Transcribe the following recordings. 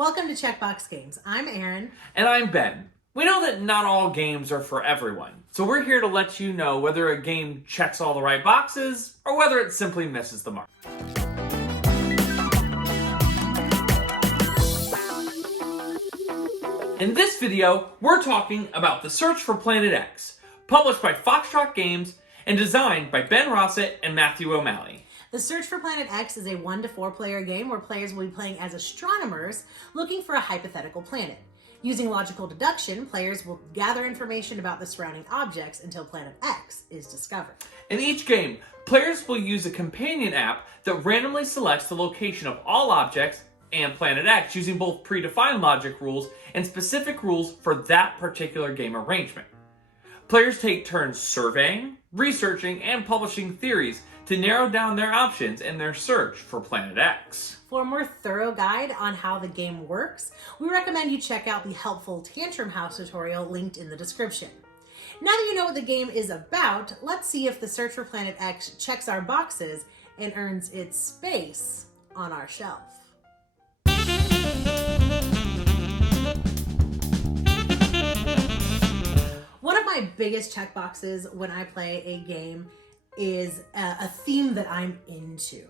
Welcome to Checkbox Games. I'm Erin. And I'm Ben. We know that not all games are for everyone, so we're here to let you know whether a game checks all the right boxes or whether it simply misses the mark. In this video, we're talking about The Search for Planet X, published by Foxtrot Games and designed by Ben Rossett and Matthew O'Malley. The Search for Planet X is a 1 to 4 player game where players will be playing as astronomers looking for a hypothetical planet. Using logical deduction, players will gather information about the surrounding objects until Planet X is discovered. In each game, players will use a companion app that randomly selects the location of all objects and Planet X using both predefined logic rules and specific rules for that particular game arrangement. Players take turns surveying, researching, and publishing theories to narrow down their options in their search for Planet X. For a more thorough guide on how the game works, we recommend you check out the helpful Tantrum House tutorial linked in the description. Now that you know what the game is about, let's see if the Search for Planet X checks our boxes and earns its space on our shelf. One of my biggest checkboxes when I play a game is a theme that I'm into.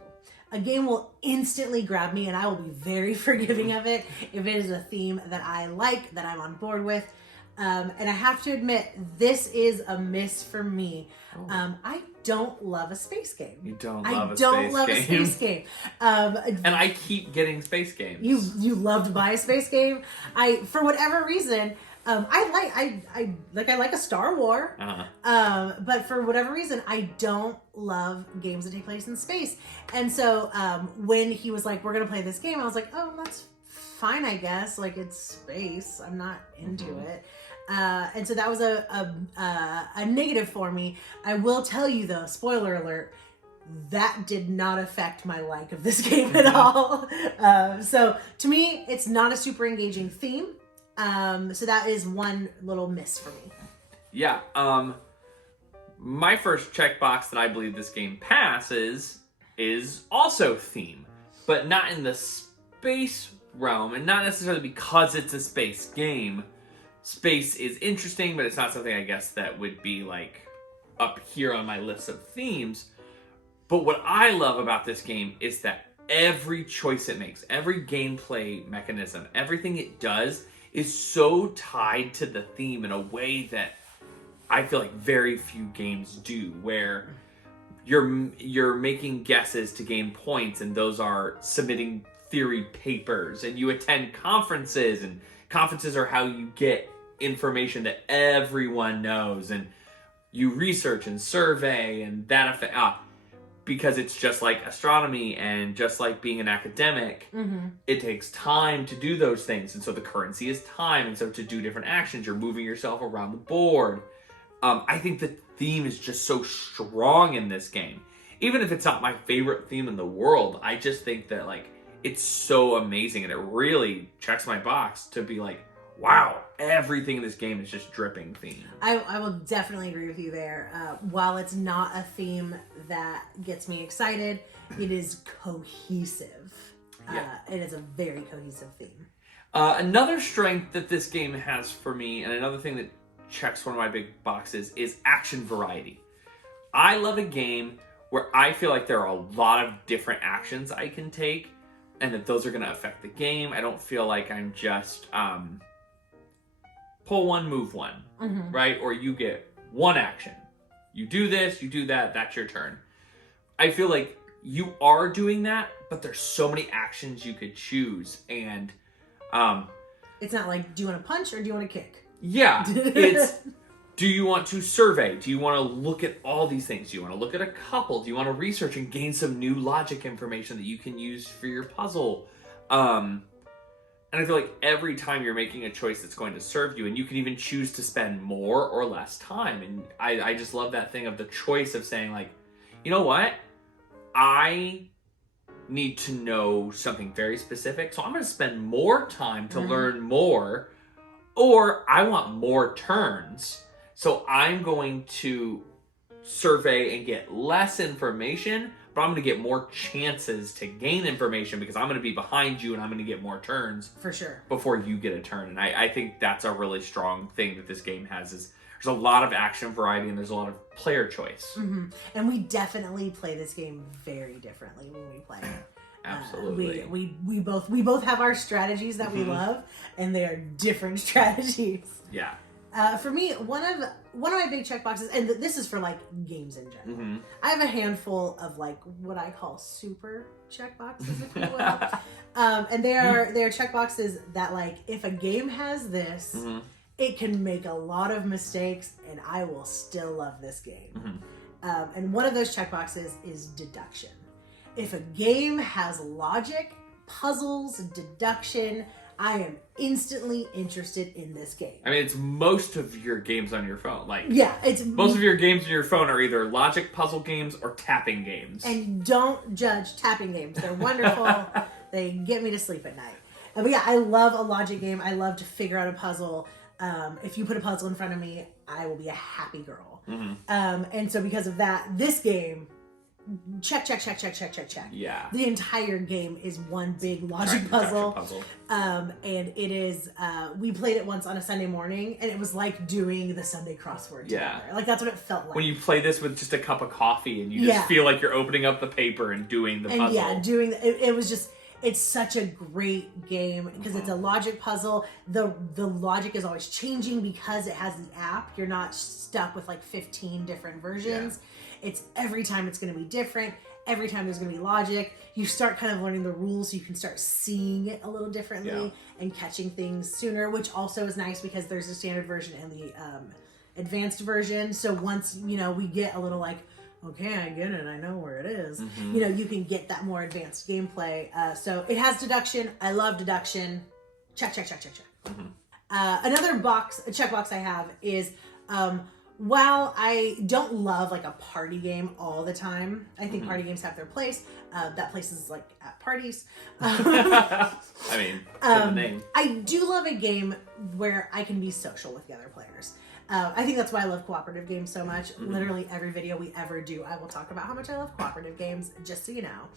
A game will instantly grab me and I will be very forgiving of it if it is a theme that I like, that I'm on board with. And I have to admit, this is a miss for me. I don't love a space game. You don't I love don't love a space game. And I keep getting space games. You loved my space game. For whatever reason, I like a Star War, but for whatever reason, I don't love games that take place in space. And so when he was like, "We're gonna play this game," I was like, "Oh, that's fine, I guess. Like, it's space. I'm not into it." And so that was a negative for me. I will tell you though, spoiler alert, that did not affect my like of this game at all. So to me, it's not a super engaging theme. So that is one little miss for me. Yeah, my first checkbox that I believe this game passes is also theme, but not in the space realm, and not necessarily because it's a space game. Space is interesting, but it's not something I guess that would be like up here on my list of themes. But what I love about this game is that every choice it makes, every gameplay mechanism, everything it does is so tied to the theme in a way that I feel like very few games do, where you're making guesses to gain points, and those are submitting theory papers, and you attend conferences, and conferences are how you get information that everyone knows, and you research and survey, and that affect because it's just like astronomy and just like being an academic, it takes time to do those things. And so the currency is time. And so to do different actions, you're moving yourself around the board. I think the theme is just so strong in this game. Even if it's not my favorite theme in the world, I just think that like it's so amazing. And it really checks my box to be like, wow, everything in this game is just dripping theme. I will definitely agree with you there. While it's not a theme that gets me excited, it is cohesive. It is a very cohesive theme. Another strength that this game has for me, and another thing that checks one of my big boxes, is action variety. I love a game where I feel like there are a lot of different actions I can take, and that those are going to affect the game. I don't feel like I'm just pull one, move one, right? Or you get one action. You do this, you do that, that's your turn. I feel like you are doing that, but there's so many actions you could choose. And it's not like, do you want to punch or do you want to kick? Yeah, it's, do you want to survey? Do you want to look at all these things? Do you want to look at a couple? Do you want to research and gain some new logic information that you can use for your puzzle? And I feel like every time you're making a choice that's going to serve you, and you can even choose to spend more or less time. And I just love that thing of the choice of saying like, you know what? I need to know something very specific, so I'm going to spend more time to learn more, or I want more turns, so I'm going to survey and get less information, but I'm going to get more chances to gain information because I'm going to be behind you and I'm going to get more turns. For sure. Before you get a turn. And I think that's a really strong thing that this game has is there's a lot of action variety and there's a lot of player choice. Mm-hmm. And we definitely play this game very differently when we play it. Absolutely. We both have our strategies that we love, and they are different strategies. Yeah. For me, one of my big checkboxes, and this is for like games in general. I have a handful of like what I call super checkboxes, if you will, and they are checkboxes that like if a game has this, it can make a lot of mistakes, and I will still love this game. And one of those checkboxes is deduction. If a game has logic, puzzles, deduction, I am instantly interested in this game. I mean, it's most of your games on your phone. It's most of your games on your phone are either logic puzzle games or tapping games. And don't judge tapping games. They're wonderful. They get me to sleep at night. But yeah, I love a logic game. I love to figure out a puzzle. If you put a puzzle in front of me, I will be a happy girl. And so because of that, this game, check. Yeah. The entire game is one big logic puzzle. And it is, we played it once on a Sunday morning, and it was like doing the Sunday crossword together. Like, that's what it felt like. When you play this with just a cup of coffee, and you just feel like you're opening up the paper and doing the puzzle. It was just, it's such a great game, because it's a logic puzzle. The logic is always changing because it has the app. You're not stuck with like 15 different versions. It's every time it's going to be different. Every time there's going to be logic. You start kind of learning the rules so you can start seeing it a little differently and catching things sooner, which also is nice because there's a standard version and the advanced version. So once, we get a little like, okay, I get it, I know where it is. You can get that more advanced gameplay. So it has deduction. I love deduction. Check. Another checkbox I have is, while I don't love like a party game all the time, I think party games have their place. That place is like at parties. I mean, the name. I do love a game where I can be social with the other players. I think that's why I love cooperative games so much. Literally every video we ever do, I will talk about how much I love cooperative games, just so you know.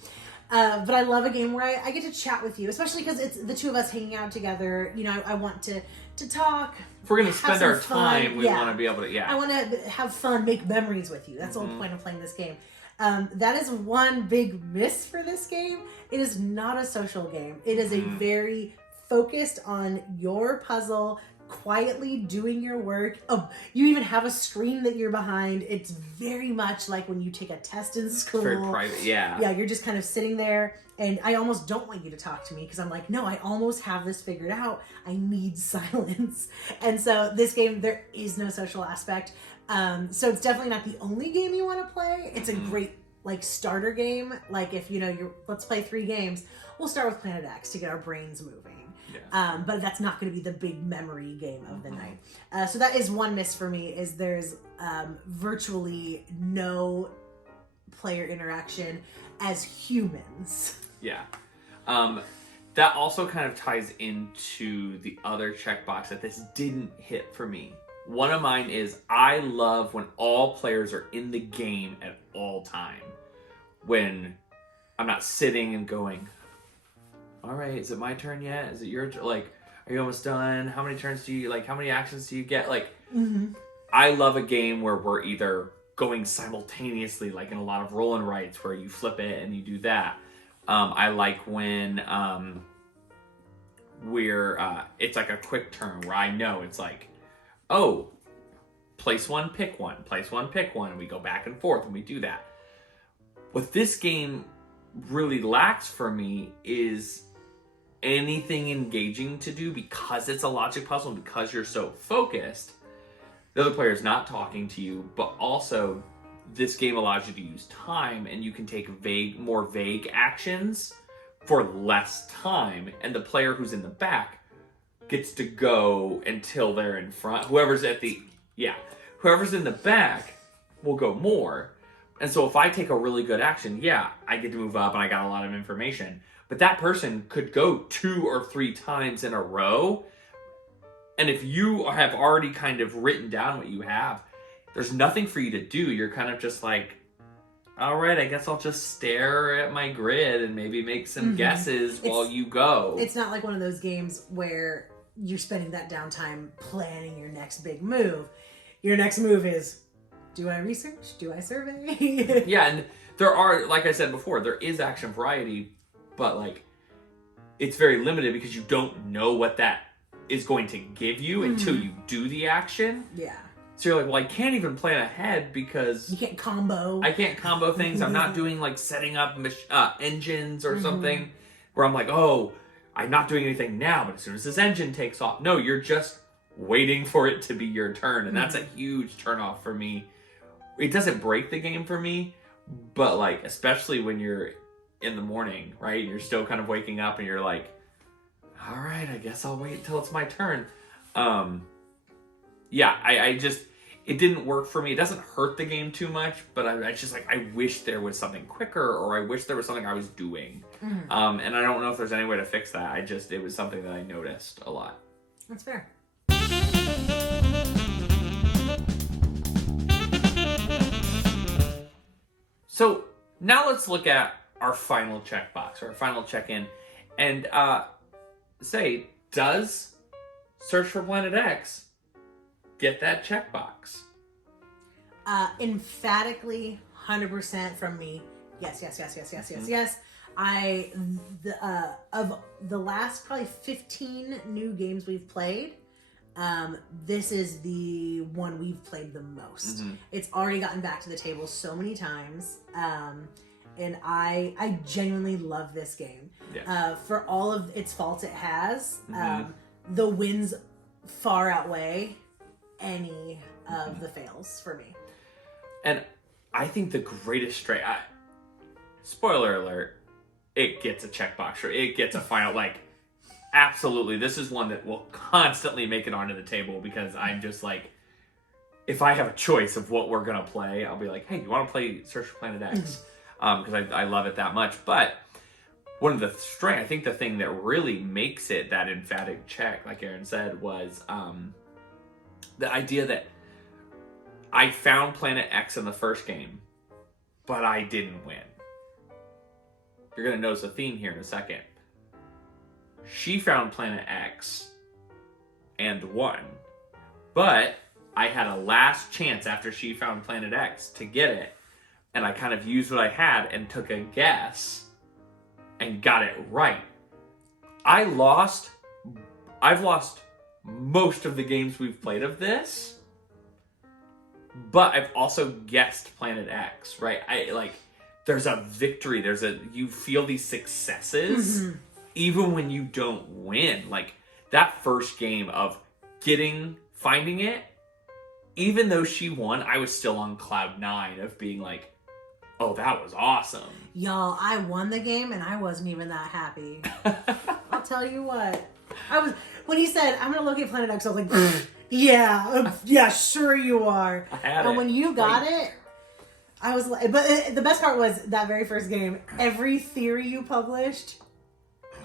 But I love a game where I get to chat with you, especially because it's the two of us hanging out together. I want to talk. If we're going to spend our time, we want to be able to, I want to have fun, make memories with you. That's the whole point of playing this game. That is one big miss for this game. It is not a social game. It is a very focused on your puzzle, quietly doing your work. Oh, you even have a screen that you're behind. It's very much like when you take a test in school. It's very private, Yeah, you're just kind of sitting there, and I almost don't want you to talk to me because I'm like, no, I almost have this figured out. I need silence. And so this game, there is no social aspect. So it's definitely not the only game you want to play. It's a great like starter game. Like if let's play 3 games. We'll start with Planet X to get our brains moving. But that's not going to be the big memory game of the night. So that is one miss for me, is there's virtually no player interaction as humans. Yeah. That also kind of ties into the other checkbox that this didn't hit for me. One of mine is I love when all players are in the game at all time. When I'm not sitting and going, all right, is it my turn yet? Is it your turn? Like, are you almost done? How many turns do you, how many actions do you get? Like, I love a game where we're either going simultaneously, like in a lot of roll and writes where you flip it and you do that. I like when it's like a quick turn where I know it's like, oh, place one, pick one, place one, pick one, and we go back and forth and we do that. What this game really lacks for me is anything engaging to do, because it's a logic puzzle and because you're so focused. The other player is not talking to you, but also this game allows you to use time, and you can take more vague actions for less time, and the player who's in the back gets to go until they're in front. Whoever's in the back will go more. And so if I take a really good action, I get to move up and I got a lot of information. But that person could go 2 or 3 times in a row. And if you have already kind of written down what you have, there's nothing for you to do. You're kind of just like, all right, I guess I'll just stare at my grid and maybe make some guesses while you go. It's not like one of those games where you're spending that downtime planning your next big move. Your next move is, do I research? Do I survey? Yeah, and there are, like I said before, there is action variety, but like it's very limited because you don't know what that is going to give you until you do the action. Yeah. So you're like, well, I can't even plan ahead because you can't combo. I can't combo things. I'm not doing like setting up engines or something where I'm like, oh, I'm not doing anything now, but as soon as this engine takes off. No, you're just waiting for it to be your turn. And that's a huge turnoff for me. It doesn't break the game for me, but like, especially when you're in the morning, right? You're still kind of waking up and you're like, all right, I guess I'll wait until it's my turn. Yeah, I just, it didn't work for me. It doesn't hurt the game too much, but I just like, I wish there was something quicker, or I wish there was something I was doing. And I don't know if there's any way to fix that. It was something that I noticed a lot. That's fair. So now let's look at our final checkbox, or our final check-in, and say, does Search for Planet X get that checkbox? Emphatically, 100% from me. Yes. Of the last probably 15 new games we've played, this is the one we've played the most. It's already gotten back to the table so many times. And I genuinely love this game. Yeah. For all of its faults it has, the wins far outweigh any of the fails for me. And I think the greatest strength, spoiler alert, it gets a checkbox, or it gets a final, like, absolutely, this is one that will constantly make it onto the table, because I'm just like, if I have a choice of what we're going to play, I'll be like, hey, you want to play Search for Planet X? Because I love it that much. But one of the strength, I think the thing that really makes it that emphatic check, like Aaron said, was the idea that I found Planet X in the first game, but I didn't win. You're going to notice a theme here in a second. She found Planet X and won, but I had a last chance after she found Planet X to get it, and I kind of used what I had and took a guess and got it right. I've lost most of the games we've played of this, but I've also guessed Planet X, right? There's a victory, you feel these successes even when you don't win. Like that first game of finding it, even though she won, I was still on cloud 9 of being like, oh, that was awesome. Y'all, I won the game and I wasn't even that happy. I'll tell you what. When he said, I'm going to locate Planet X, I was like, yeah, sure you are. I had it. When you got it, I was like, but the best part was that very first game, every theory you published,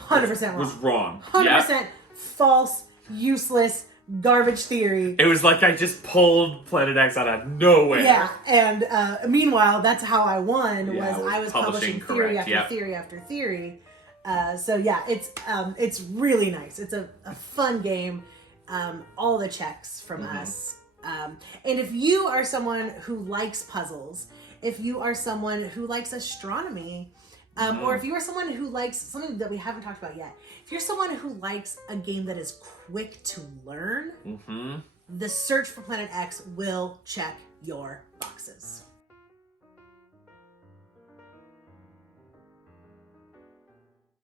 100% wrong. Was wrong. 100% false, useless, garbage theory. It was like I just pulled Planet X out of nowhere. Yeah, and meanwhile, that's how I won. I was publishing theory after theory after theory. So yeah, it's really nice. It's a fun game. All the checks from us. And if you are someone who likes puzzles, if you are someone who likes astronomy, or if you are someone who likes something that we haven't talked about yet, if you're someone who likes a game that is quick to learn, the Search for Planet X will check your boxes.